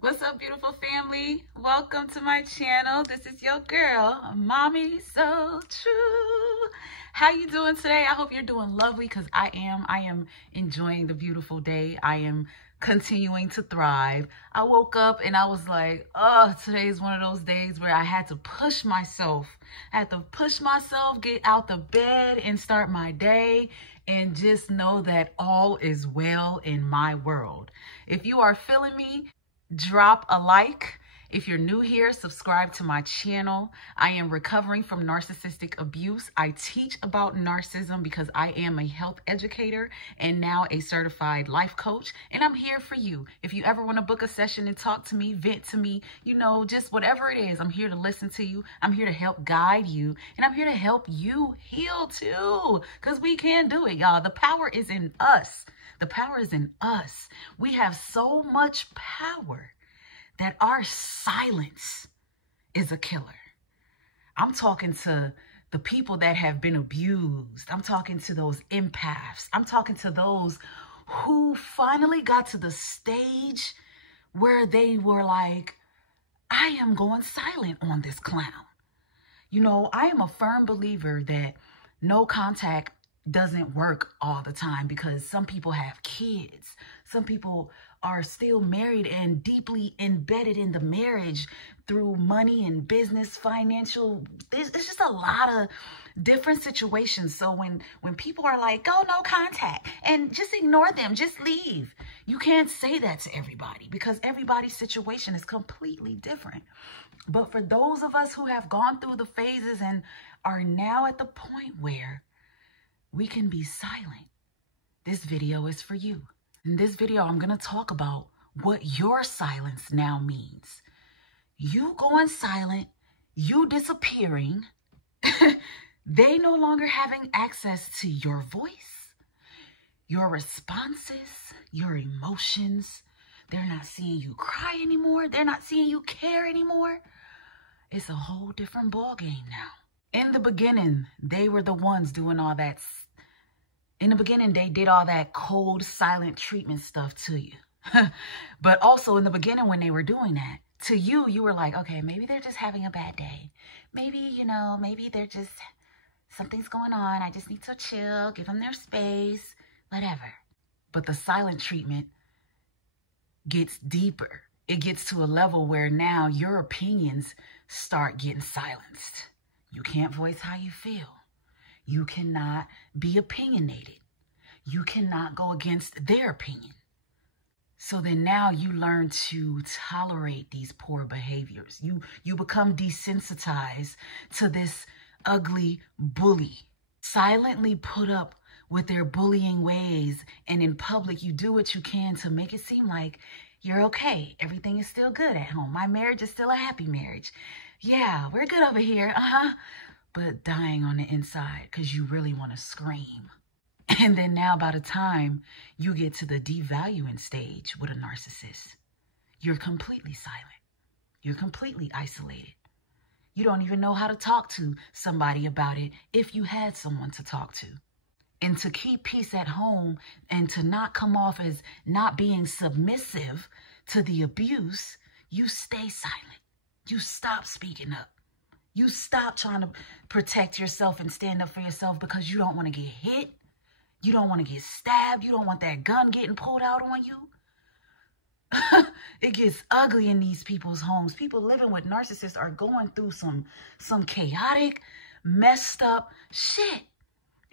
What's up, beautiful family? Welcome to my channel. This is your girl, Mommy So True. How you doing today? I hope you're doing lovely, because I am enjoying the beautiful day. I am continuing to thrive. I woke up and I was like, oh, today is one of those days where I had to push myself. Get out the bed and start my day and just know that all is well in my world. If you are feeling me, drop a like. If you're new here, subscribe to my channel. I am recovering from narcissistic abuse. I teach about narcissism because I am a health educator and now a certified life coach. And I'm here for you. If you ever want to book a session and talk to me, vent to me, just whatever it is, I'm here to listen to you. I'm here to help guide you. And I'm here to help you heal too. Because we can do it, y'all. The power is in us. The power is in us. We have so much power that our silence is a killer. I'm talking to the people that have been abused. I'm talking to those empaths. I'm talking to those who finally got to the stage where they were like, I am going silent on this clown. I am a firm believer that no contact doesn't work all the time, because some people have kids. Some people are still married and deeply embedded in the marriage through money and business, financial. There's just a lot of different situations. So when people are like, go no contact and just ignore them, just leave. You can't say that to everybody, because everybody's situation is completely different. But for those of us who have gone through the phases and are now at the point where we can be silent, this video is for you. In this video, I'm going to talk about what your silence now means. You going silent, you disappearing, they no longer having access to your voice, your responses, your emotions. They're not seeing you cry anymore. They're not seeing you care anymore. It's a whole different ballgame now. In the beginning, they were the ones doing all that. In the beginning, they did all that cold, silent treatment stuff to you. But also in the beginning, when they were doing that, to you, you were like, okay, maybe they're just having a bad day. Maybe, maybe they're just, something's going on. I just need to chill, give them their space, whatever. But the silent treatment gets deeper. It gets to a level where now your opinions start getting silenced. You can't voice how you feel. You cannot be opinionated. You cannot go against their opinion. So then now you learn to tolerate these poor behaviors. You become desensitized to this ugly bully. Silently put up with their bullying ways, and in public you do what you can to make it seem like you're okay. Everything is still good at home. My marriage is still a happy marriage. Yeah, we're good over here. But dying on the inside because you really want to scream. And then now by the time you get to the devaluing stage with a narcissist, you're completely silent. You're completely isolated. You don't even know how to talk to somebody about it if you had someone to talk to. And to keep peace at home and to not come off as not being submissive to the abuse, you stay silent. You stop speaking up. You stop trying to protect yourself and stand up for yourself because you don't want to get hit. You don't want to get stabbed. You don't want that gun getting pulled out on you. It gets ugly in these people's homes. People living with narcissists are going through some chaotic, messed up shit.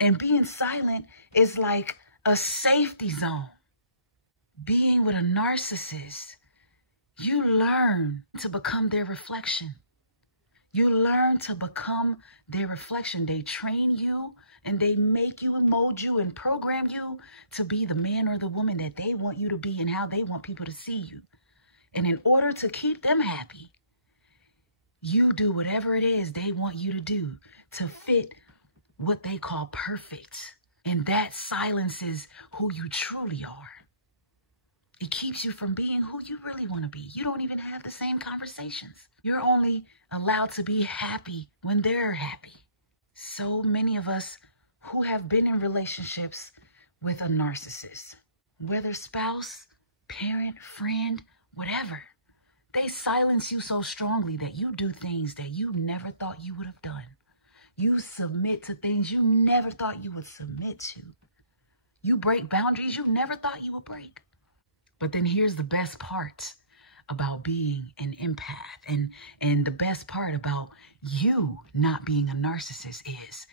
And being silent is like a safety zone. Being with a narcissist, you learn to become their reflection. You learn to become their reflection. They train you and they make you and mold you and program you to be the man or the woman that they want you to be and how they want people to see you. And in order to keep them happy, you do whatever it is they want you to do to fit what they call perfect. And that silences who you truly are. It keeps you from being who you really want to be. You don't even have the same conversations. You're only allowed to be happy when they're happy. So many of us who have been in relationships with a narcissist, whether spouse, parent, friend, whatever, They silence you so strongly that you do things that you never thought you would have done. You submit to things you never thought you would submit to. You break boundaries you never thought you would break. But then here's the best part about being an empath, and the best part about you not being a narcissist is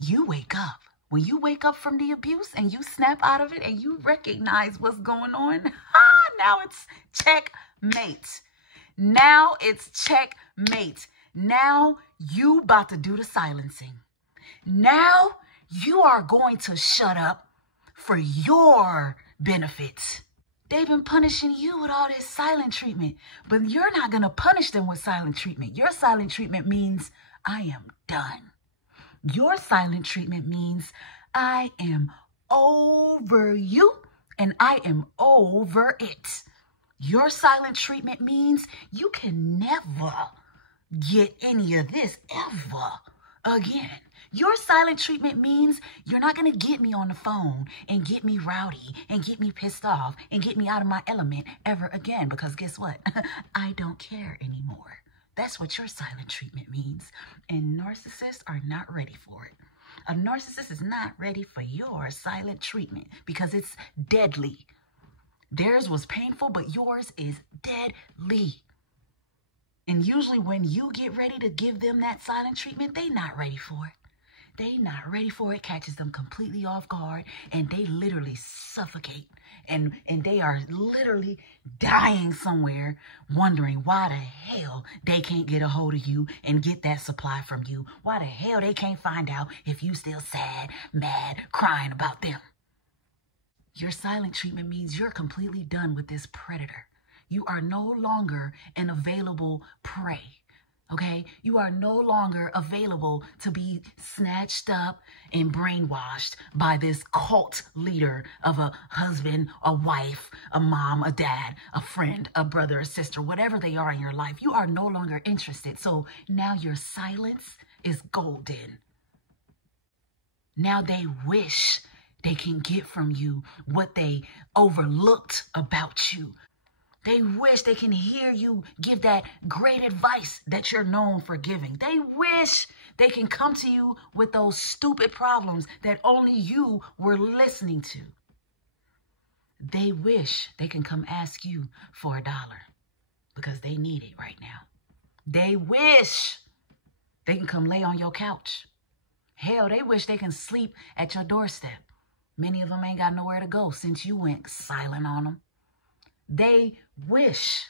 you wake up. When you wake up from the abuse and you snap out of it and you recognize what's going on, now it's checkmate. Now it's checkmate. Now you about to do the silencing. Now you are going to shut up for your benefit. They've been punishing you with all this silent treatment, but you're not going to punish them with silent treatment. Your silent treatment means I am done. Your silent treatment means I am over you and I am over it. Your silent treatment means you can never get any of this ever again. Your silent treatment means you're not going to get me on the phone and get me rowdy and get me pissed off and get me out of my element ever again, because guess what? I don't care anymore. That's what your silent treatment means. And narcissists are not ready for it. A narcissist is not ready for your silent treatment because it's deadly. Theirs was painful, but yours is deadly. And usually when you get ready to give them that silent treatment, they not ready for it. They not ready for it, catches them completely off guard, and they literally suffocate. And they are literally dying somewhere, wondering why the hell they can't get a hold of you and get that supply from you. Why the hell they can't find out if you still sad, mad, crying about them. Your silent treatment means you're completely done with this predator. You are no longer an available prey. Okay, you are no longer available to be snatched up and brainwashed by this cult leader of a husband, a wife, a mom, a dad, a friend, a brother, a sister, whatever they are in your life. You are no longer interested. So now your silence is golden. Now they wish they can get from you what they overlooked about you. They wish they can hear you give that great advice that you're known for giving. They wish they can come to you with those stupid problems that only you were listening to. They wish they can come ask you for $1 because they need it right now. They wish they can come lay on your couch. Hell, they wish they can sleep at your doorstep. Many of them ain't got nowhere to go since you went silent on them. They wish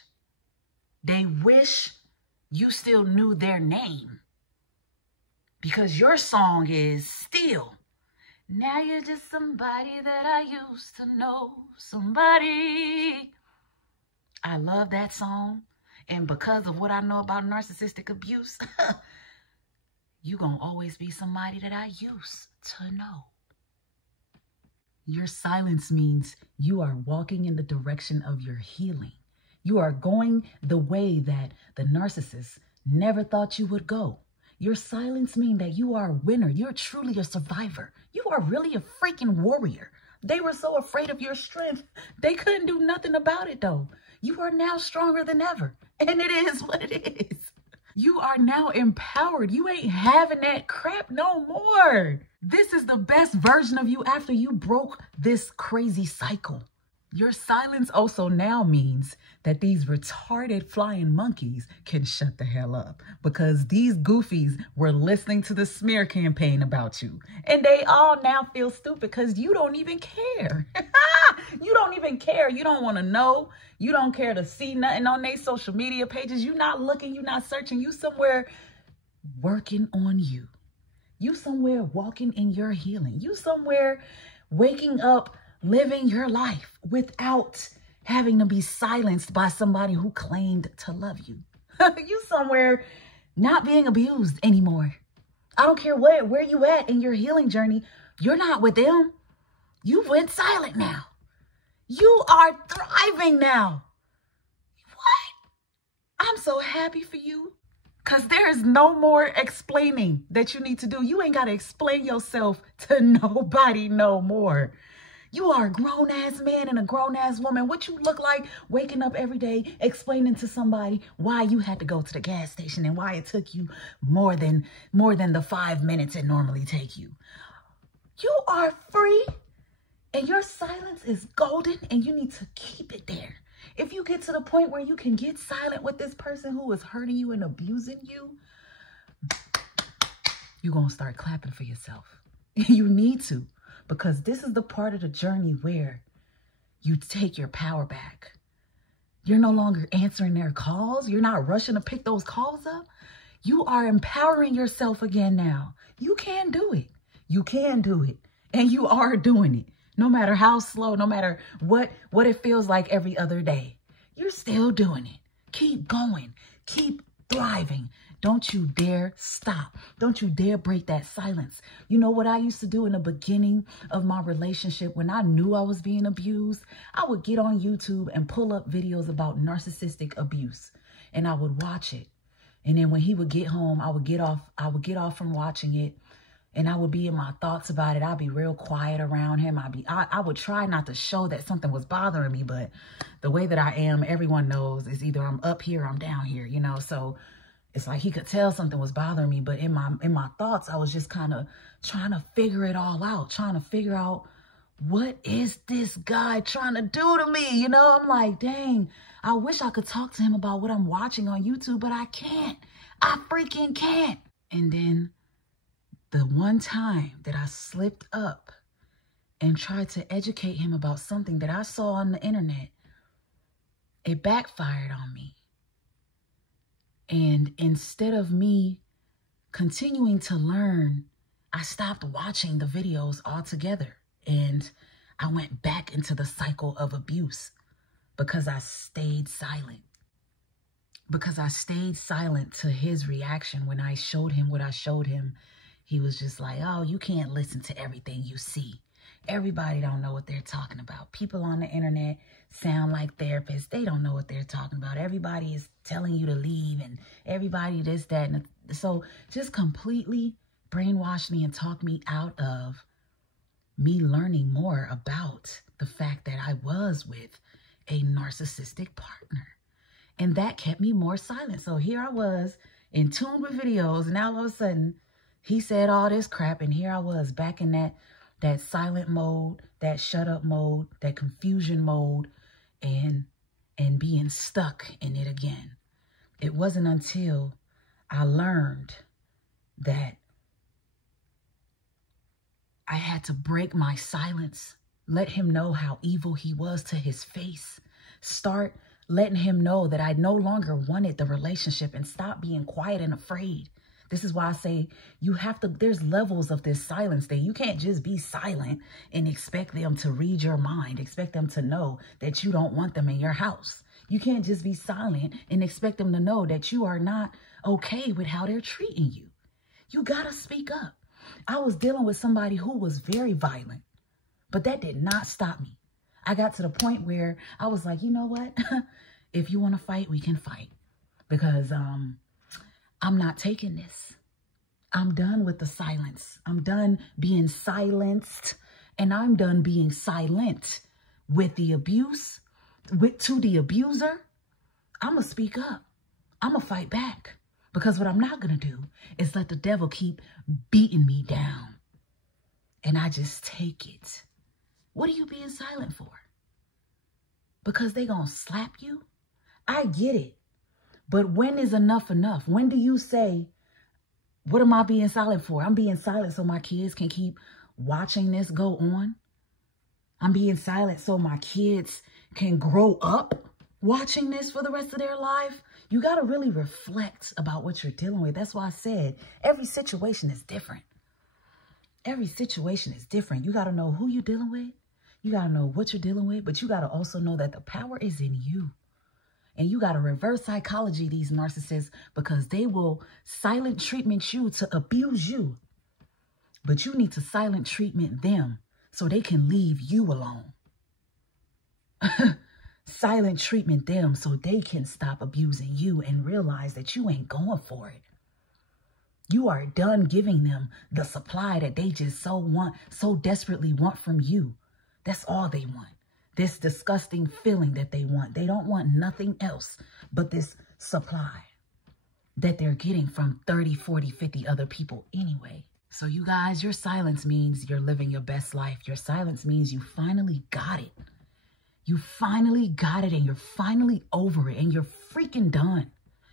you still knew their name, because your song is still, now you're just somebody that I used to know, somebody. I love that song, and because of what I know about narcissistic abuse, you're going to always be somebody that I used to know. Your silence means you are walking in the direction of your healing. You are going the way that the narcissist never thought you would go. Your silence means that you are a winner. You're truly a survivor. You are really a freaking warrior. They were so afraid of your strength, they couldn't do nothing about it though. You are now stronger than ever. And it is what it is. You are now empowered. You ain't having that crap no more. This is the best version of you after you broke this crazy cycle. Your silence also now means that these retarded flying monkeys can shut the hell up, because these goofies were listening to the smear campaign about you. And they all now feel stupid because you don't even care. You don't even care. You don't want to know. You don't care to see nothing on their social media pages. You're not looking. You're not searching. You somewhere working on you. You somewhere walking in your healing. You somewhere waking up, living your life without having to be silenced by somebody who claimed to love you. You somewhere not being abused anymore. I don't care where you at in your healing journey. You're not with them. You went silent now. You are thriving now. What? I'm so happy for you. Because there is no more explaining that you need to do. You ain't got to explain yourself to nobody no more. You are a grown-ass man and a grown-ass woman. What you look like waking up every day explaining to somebody why you had to go to the gas station and why it took you more than the 5 minutes it normally take you. You are free and your silence is golden and you need to keep it there. If you get to the point where you can get silent with this person who is hurting you and abusing you, you're going to start clapping for yourself. You need to. Because this is the part of the journey where you take your power back. You're no longer answering their calls. You're not rushing to pick those calls up. You are empowering yourself again now. You can do it. You can do it. And you are doing it. No matter how slow, no matter what it feels like every other day. You're still doing it. Keep going. Keep thriving. Don't you dare stop. Don't you dare break that silence. You know what I used to do in the beginning of my relationship when I knew I was being abused? I would get on YouTube and pull up videos about narcissistic abuse and I would watch it. And then when he would get home, I would get off from watching it and I would be in my thoughts about it. I'd be real quiet around him. I would try not to show that something was bothering me, but the way that I am, everyone knows is either I'm up here or I'm down here, you know, so it's like he could tell something was bothering me, but in my thoughts, I was just kind of trying to figure it all out, trying to figure out what is this guy trying to do to me? You know, I'm like, dang, I wish I could talk to him about what I'm watching on YouTube, but I can't. I freaking can't. And then the one time that I slipped up and tried to educate him about something that I saw on the internet, it backfired on me. And instead of me continuing to learn, I stopped watching the videos altogether. And I went back into the cycle of abuse because I stayed silent. Because I stayed silent to his reaction when I showed him what I showed him. He was just like, oh, you can't listen to everything you see. Everybody don't know what they're talking about. People on the internet sound like therapists. They don't know what they're talking about. Everybody is telling you to leave and everybody this, that. And so just completely brainwashed me and talked me out of me learning more about the fact that I was with a narcissistic partner. And that kept me more silent. So here I was in tune with videos. And now all of a sudden he said all this crap. And here I was back in that silent mode, that shut up mode, that confusion mode, and being stuck in it again. It wasn't until I learned that I had to break my silence, let him know how evil he was to his face, start letting him know that I no longer wanted the relationship and stop being quiet and afraid. This is why I say you have to, there's levels of this silence thing. You can't just be silent and expect them to read your mind, expect them to know that you don't want them in your house. You can't just be silent and expect them to know that you are not okay with how they're treating you. You gotta speak up. I was dealing with somebody who was very violent, but that did not stop me. I got to the point where I was like, you know what? If you want to fight, we can fight because, I'm not taking this. I'm done with the silence. I'm done being silenced and I'm done being silent with the abuse, to the abuser. I'm going to speak up. I'm going to fight back because what I'm not going to do is let the devil keep beating me down. And I just take it. What are you being silent for? Because they going to slap you? I get it. But when is enough enough? When do you say, what am I being silent for? I'm being silent so my kids can keep watching this go on. I'm being silent so my kids can grow up watching this for the rest of their life. You got to really reflect about what you're dealing with. That's why I said every situation is different. Every situation is different. You got to know who you're dealing with. You got to know what you're dealing with. But you got to also know that the power is in you. And you got to reverse psychology these narcissists because they will silent treatment you to abuse you. But you need to silent treatment them so they can leave you alone. Silent treatment them so they can stop abusing you and realize that you ain't going for it. You are done giving them the supply that they just so desperately want from you. That's all they want. This disgusting feeling that they want. They don't want nothing else but this supply that they're getting from 30, 40, 50 other people anyway. So you guys, your silence means you're living your best life. Your silence means you finally got it. You finally got it and you're finally over it and you're freaking done.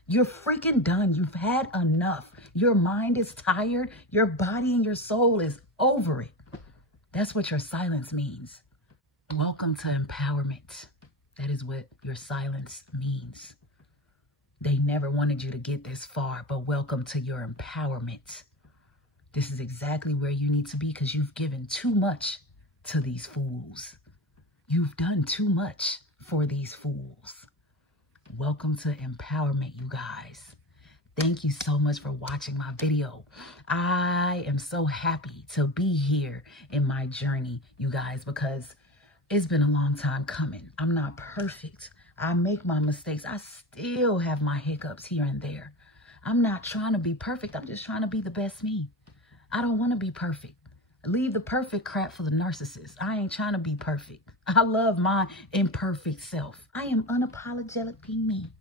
You're freaking done. You've had enough. Your mind is tired. Your body and your soul is over it. That's what your silence means. Welcome to empowerment. That is what your silence means. They never wanted you to get this far, but welcome to your empowerment. This is exactly where you need to be because you've given too much to these fools. You've done too much for these fools. Welcome to empowerment, you guys. Thank you so much for watching my video. I am so happy to be here in my journey, you guys, because it's been a long time coming. I'm not perfect. I make my mistakes. I still have my hiccups here and there. I'm not trying to be perfect. I'm just trying to be the best me. I don't want to be perfect. Leave the perfect crap for the narcissist. I ain't trying to be perfect. I love my imperfect self. I am unapologetically me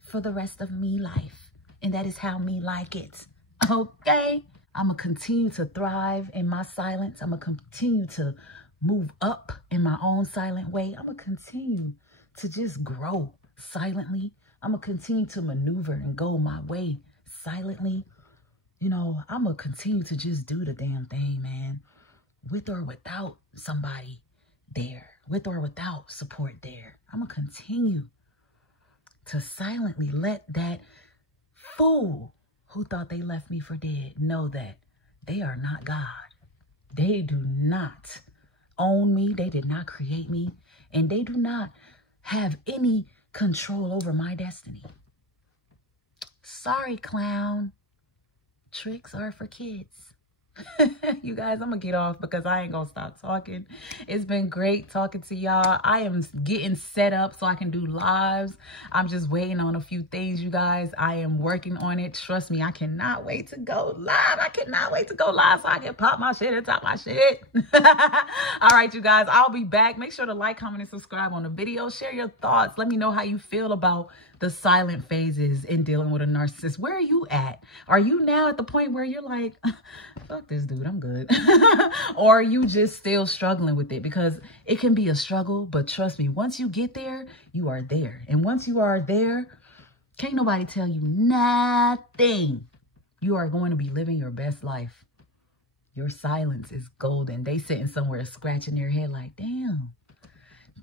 for the rest of me life. And that is how me like it. Okay? I'm going to continue to thrive in my silence. I'm going to continue to move up in my own silent way. I'm going to continue to just grow silently. I'm going to continue to maneuver and go my way silently. You know, I'm going to continue to just do the damn thing, man. With or without somebody there. With or without support there. I'm going to continue to silently let that fool who thought they left me for dead know that they are not God. They do not own me. They did not create me. And they do not have any control over my destiny. Sorry, clown. Tricks are for kids. You guys, I'm gonna get off because I ain't gonna stop talking. It's been great talking to y'all. I am getting set up so I can do lives. I'm just waiting on a few things, you guys. I am working on it. Trust me, I cannot wait to go live. I cannot wait to go live so I can pop my shit and talk my shit. All right, you guys, I'll be back. Make sure to like, comment, and subscribe on the video. Share your thoughts. Let me know how you feel about the silent phases in dealing with a narcissist. Where are you at? Are you now at the point where you're like, fuck this dude, I'm good? Or are you just still struggling with it? Because it can be a struggle, but trust me, once you get there, you are there. And once you are there, can't nobody tell you nothing. You are going to be living your best life. Your silence is golden. They sitting somewhere scratching their head like, damn,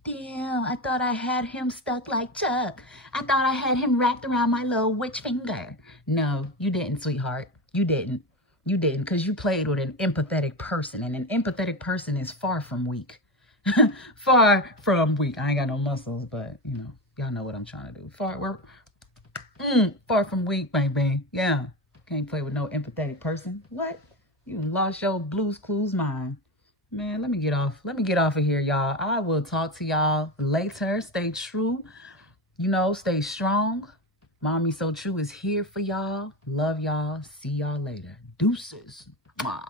I thought I had him stuck like Chuck. I thought I had him wrapped around my little witch finger. No, you didn't, sweetheart. You didn't. You didn't, because you played with an empathetic person, and an empathetic person is far from weak. Far from weak. I ain't got no muscles, but, you know, y'all know what I'm trying to do. Far from weak, baby. Yeah. Can't play with no empathetic person. What? You lost your Blue's Clues mind. Man, let me get off. Let me get off of here, y'all. I will talk to y'all later. Stay true. You know, stay strong. Mommy So True is here for y'all. Love y'all. See y'all later. Deuces. Mwah.